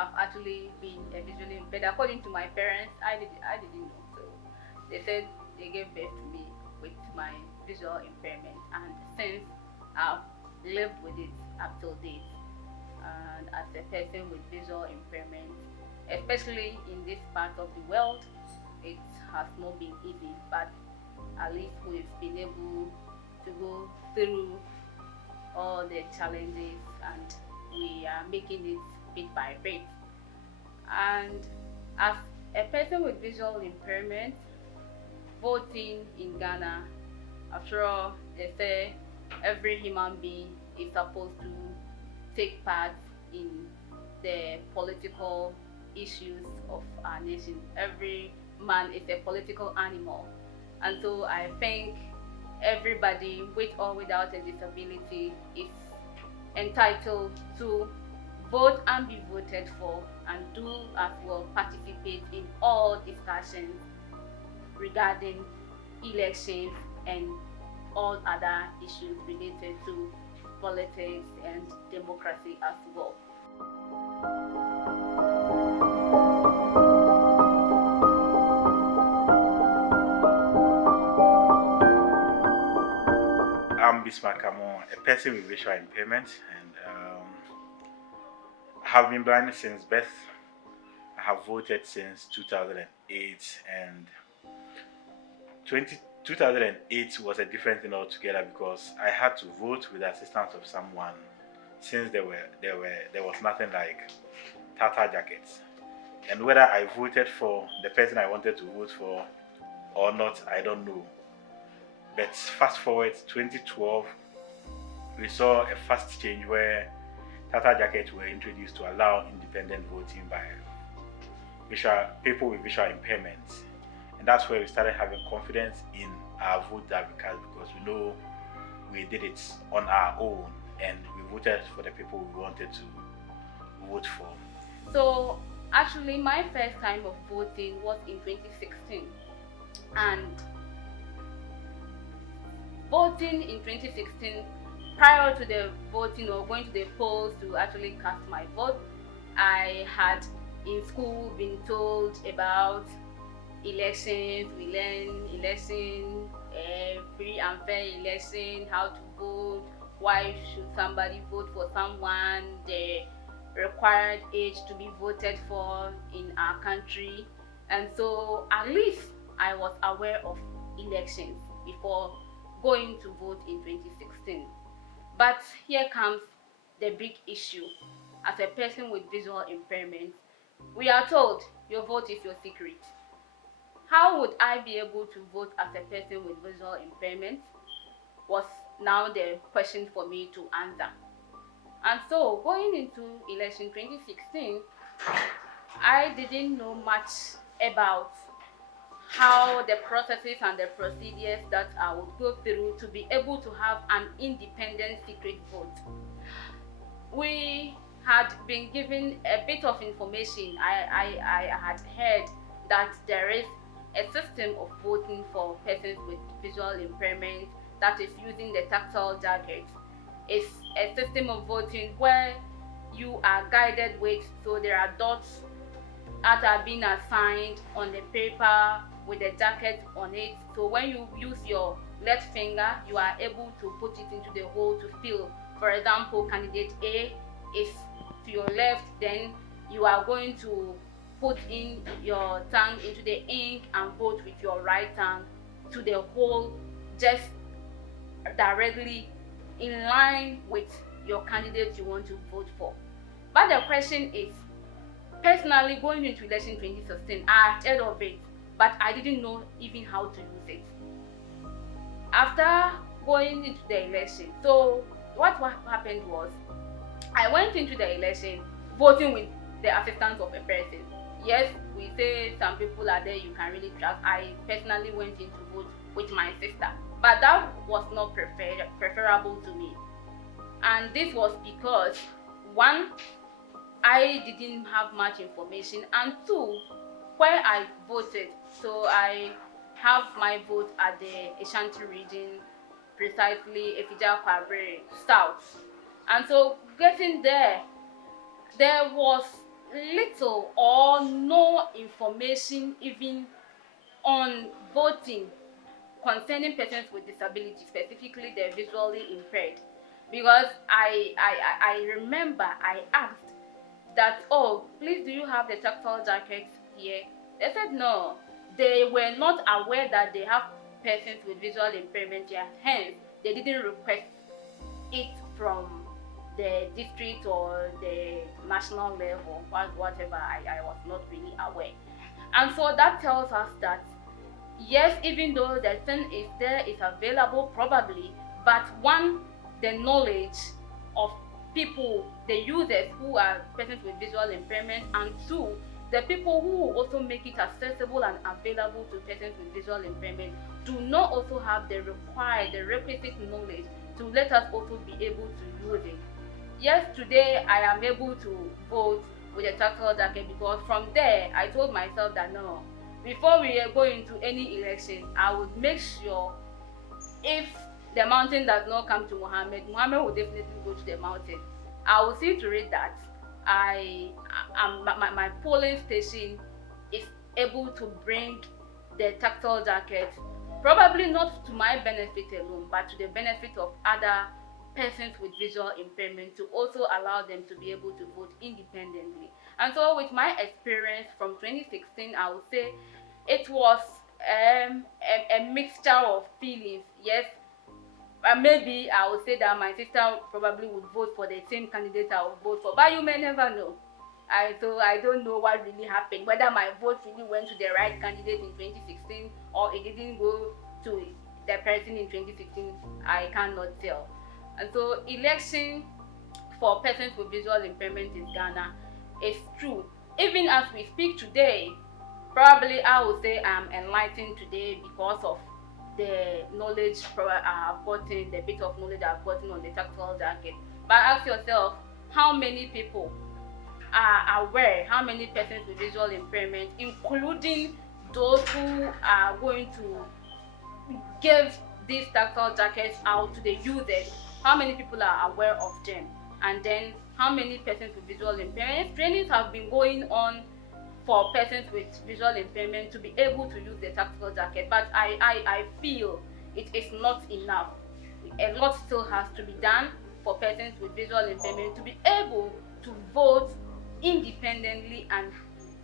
have actually been visually impaired. According to my parents, I didn't know. So they said they gave birth to me with my visual impairment, and since I've lived with it up till date. And as a person with visual impairment, especially in this part of the world, it has not been easy, but at least we've been able to go through all the challenges, and we are making it bit by bit. And as a person with visual impairment, voting in Ghana, after all, they say every human being is supposed to take part in the political issues of our nation. Every man is a political animal. And so I think everybody, with or without a disability, is entitled to vote and be voted for, and do as well participate in all discussions regarding elections and all other issues related to politics and democracy as well. I'm Bismarck Amon, a person with visual impairment, and I have been blind since birth. I have voted since 2008, and 2008 was a different thing altogether because I had to vote with the assistance of someone, since there was nothing like Tata jackets. And whether I voted for the person I wanted to vote for or not, I don't know. But fast forward 2012, we saw a fast change where Tata jackets were introduced to allow independent voting by people with visual impairments. And that's where we started having confidence in our vote that we cast, because we know we did it on our own and we voted for the people we wanted to vote for. So actually my first time of voting was in 2016, and voting in 2016, prior to the voting or going to the polls to actually cast my vote, I had in school been told about elections. We learn election, free and fair election, how to vote, why should somebody vote for someone, the required age to be voted for in our country. And so at least I was aware of elections before going to vote in 2016. But here comes the big issue. As a person with visual impairment, we are told your vote is your secret. How would I be able to vote as a person with visual impairment was now the question for me to answer. And so going into election 2016, I didn't know much about how the processes and the procedures that I would go through to be able to have an independent secret vote. We had been given a bit of information. I had heard that there is a system of voting for persons with visual impairment that is using the tactile jacket. It's a system of voting where you are guided with, so there are dots that are being assigned on the paper with the jacket on it. So when you use your left finger, you are able to put it into the hole to fill. For example, candidate A is to your left, then you are going to put in your tongue into the ink and vote with your right tongue to the hole, just directly in line with your candidate you want to vote for. But the question is, personally, going into election 2016, I had heard of it, but I didn't know even how to use it. After going into the election, so what happened was, I went into the election voting with the assistance of a person. Yes, we say some people are there you can really trust. I personally went in to vote with my sister, but that was not preferable to me. And this was because, one, I didn't have much information, and two, where I voted, so I have my vote at the Ashanti region, precisely Efija Kwabre South. And so getting there was little or no information even on voting concerning persons with disability, specifically the visually impaired. Because I remember I asked that, oh, please, do you have the tactile jackets here? They said no. They were not aware that they have persons with visual impairment here, hence they didn't request it from the district or the national level, whatever. I was not really aware. And so that tells us that yes, even though the thing is there, is available probably, but one, the knowledge of people, the users who are persons with visual impairment, and two, the people who also make it accessible and available to persons with visual impairment do not also have the requisite knowledge to let us also be able to use it. Yes, today I am able to vote with a tactile jacket because from there I told myself that no, before we go into any election, I would make sure if the mountain does not come to Mohammed will definitely go to the mountain. I will see to it that my polling station is able to bring the tactile jacket, probably not to my benefit alone, but to the benefit of other persons with visual impairment, to also allow them to be able to vote independently. And so with my experience from 2016, I would say it was a mixture of feelings. Yes, maybe I would say that my sister probably would vote for the same candidate I would vote for, but you may never know. So I don't know what really happened, whether my vote really went to the right candidate in 2016 or it didn't go to the person in 2016. I cannot tell. And so election for persons with visual impairment in Ghana is true. Even as we speak today, probably I would say I'm enlightened today because of the knowledge I've gotten, the bit of knowledge I've gotten on the tactile jacket. But ask yourself, how many people are aware, how many persons with visual impairment, including those who are going to give these tactile jackets out to the users, how many people are aware of them? And then how many persons with visual impairment? Trainings have been going on for persons with visual impairment to be able to use the tactile jacket, but I feel it is not enough. A lot still has to be done for persons with visual impairment to be able to vote independently and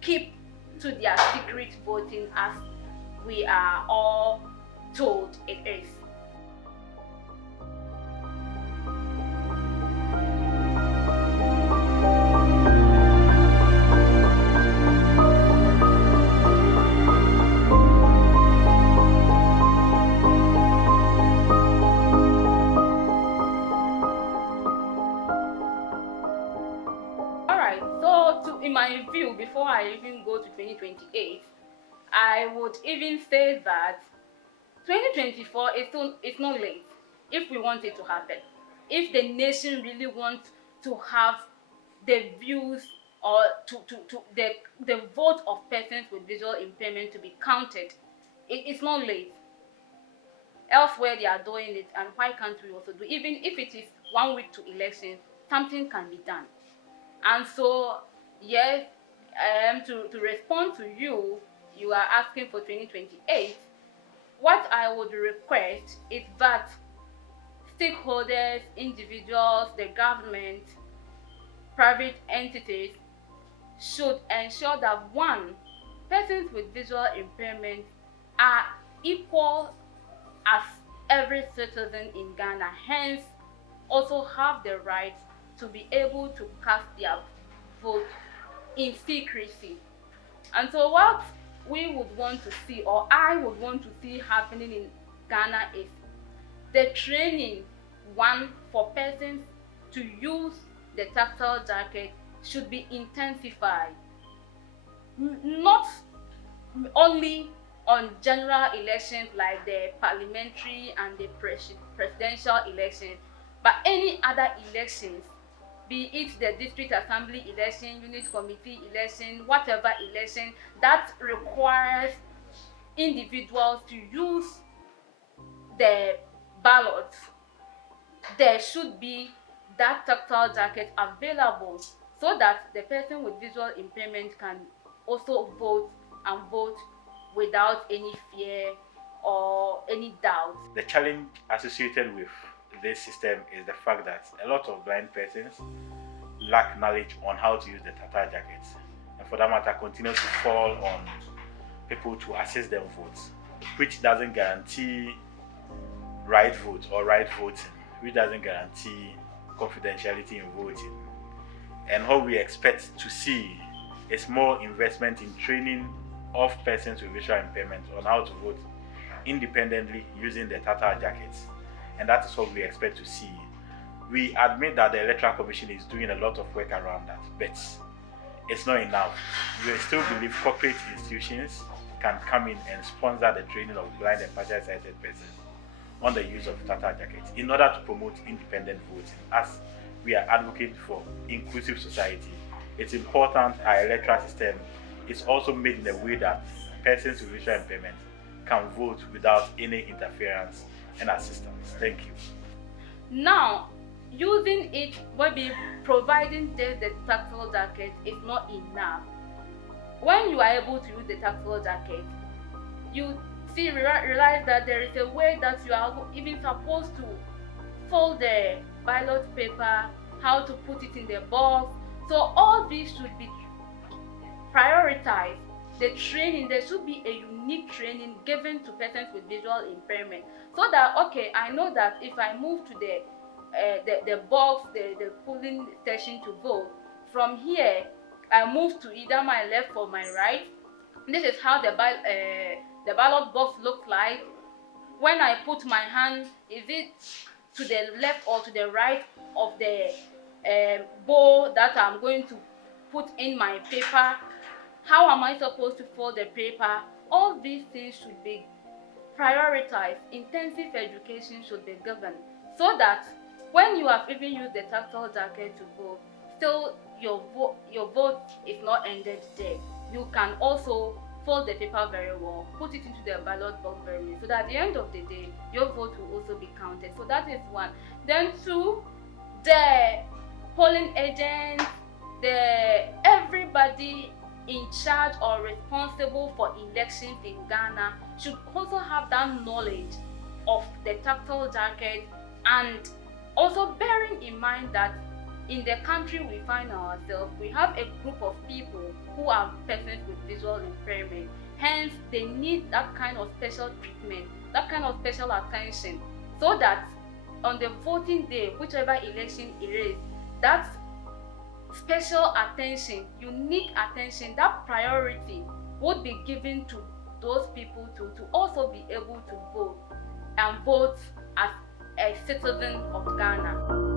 keep to their secret voting as we are all told it is. Alright, so in my view, before I even go to 2028, I would even say that 2024 is not late if we want it to happen. If the nation really wants to have the views or to the vote of persons with visual impairment to be counted, it's not late. Elsewhere they are doing it, and why can't we also do? Even if it is 1 week to election, something can be done. And so, yes, to respond to you, you are asking for 2028. What I would request is that stakeholders, individuals, the government, private entities should ensure that one, persons with visual impairment are equal as every citizen in Ghana, hence also have the right to be able to cast their vote in secrecy. And so what we would want to see, or I would want to see happening in Ghana, is the training, one, for persons to use the tactile jacket should be intensified. Not only on general elections like the parliamentary and the presidential elections, but any other elections, be it the district assembly election, unit committee election, whatever election that requires individuals to use the ballots, there should be that tactile jacket available so that the person with visual impairment can also vote and vote without any fear or any doubt. The challenge associated with this system is the fact that a lot of blind persons lack knowledge on how to use the Tata jackets, and for that matter, continue to fall on people to assist them vote, which doesn't guarantee right vote or right voting, which doesn't guarantee confidentiality in voting. And what we expect to see is more investment in training of persons with visual impairment on how to vote independently using the Tata jackets. And that is what we expect to see. We admit that the Electoral Commission is doing a lot of work around that, but it's not enough. We still believe corporate institutions can come in and sponsor the training of blind and partially sighted persons on the use of Tata jackets in order to promote independent voting. As we are advocating for inclusive society, it's important our electoral system is also made in a way that persons with visual impairment can vote without any interference and assistance. Thank you. Now, using it, maybe providing just the tactile jacket is not enough. When you are able to use the tactile jacket, you realize that there is a way that you are even supposed to fold the ballot paper, how to put it in the box. So all these should be prioritized. The training, there should be a unique training given to persons with visual impairment, so that, okay, I know that if I move to the box, the polling station to vote, from here I move to either my left or my right. This is how the ballot box looks like. When I put my hand, is it to the left or to the right of the bowl that I'm going to put in my paper? How am I supposed to fold the paper? All these things should be prioritized. Intensive education should be given, so that when you have even used the tactile jacket to vote, still your vote is not ended there. You can also fold the paper very well, put it into the ballot box very well, so that at the end of the day, your vote will also be counted. So that is one. Then two, the polling agents, everybody in charge or responsible for elections in Ghana should also have that knowledge of the tactile jacket, and also bearing in mind that in the country we find ourselves, we have a group of people who are persons with visual impairment. Hence, they need that kind of special treatment, that kind of special attention, so that on the voting day, whichever election it is, that special attention, unique attention, that priority would be given to those people to also be able to vote and vote as a citizen of Ghana.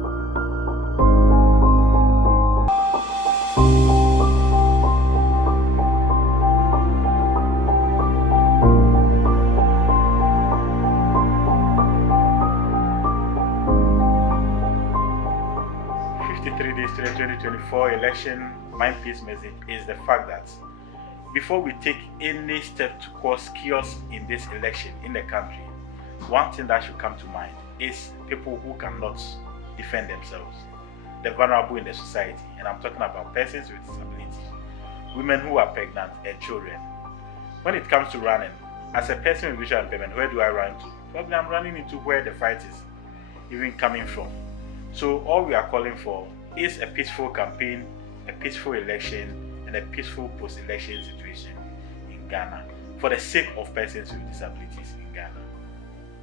53 days to the 2024 election, my peace message is the fact that before we take any step to cause chaos in this election in the country, one thing that should come to mind is people who cannot defend themselves, the vulnerable in the society, and I'm talking about persons with disabilities, women who are pregnant, and children. When it comes to running, as a person with visual impairment, where do I run to? Probably I'm running into where the fight is even coming from. So all we are calling for is a peaceful campaign, a peaceful election, and a peaceful post-election situation in Ghana for the sake of persons with disabilities in Ghana.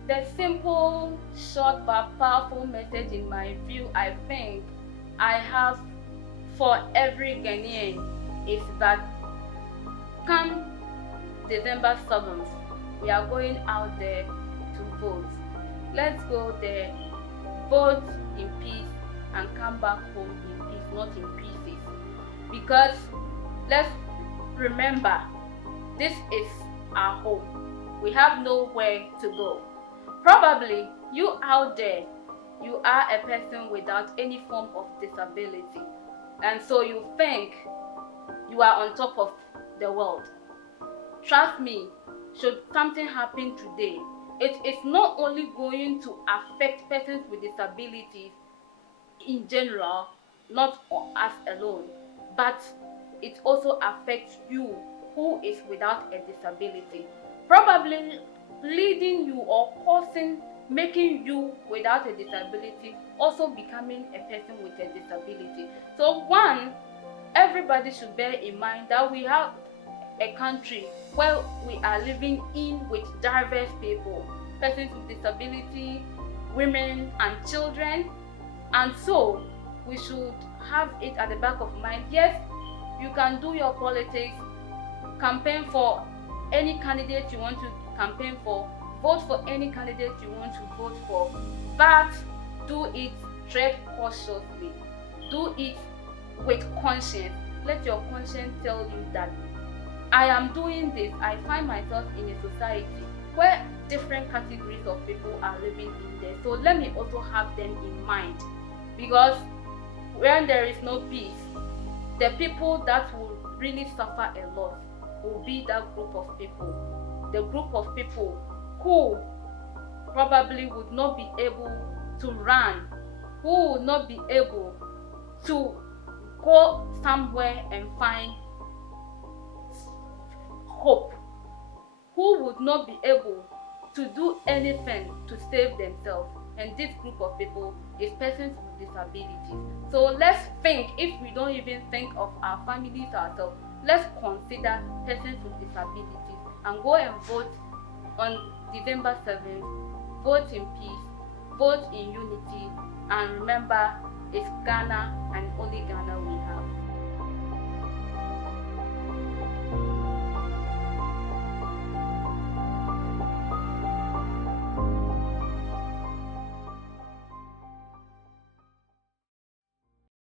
The simple, short but powerful message in my view, I think I have for every Ghanaian is that come December 7th, we are going out there to vote. Let's go there, vote in peace, and come back home in peace, not in pieces. Because let's remember, this is our home. We have nowhere to go. Probably you out there, you are a person without any form of disability, and so you think you are on top of the world. Trust me, should something happen today, it is not only going to affect persons with disabilities in general, not us alone, but it also affects you who is without a disability, probably leading you or causing, making you without a disability also becoming a person with a disability. So one, everybody should bear in mind that we have a country where we are living in with diverse people, persons with disability, women and children, and so we should have it at the back of mind. Yes, you can do your politics, campaign for any candidate you want to campaign for, vote for any candidate you want to vote for, but do it tread cautiously, do it with conscience. Let your conscience tell you that I am doing this. I find myself in a society where different categories of people are living in there, so let me also have them in mind, because when there is no peace, the people that will really suffer a lot will be that group of people, the group of people who probably would not be able to run, who would not be able to go somewhere and find hope, who would not be able to do anything to save themselves. And this group of people is persons with disabilities. So let's think, if we don't even think of our families ourselves, let's consider persons with disabilities and go and vote on December 7th. Vote in peace, vote in unity, and remember, it's Ghana and only Ghana we have.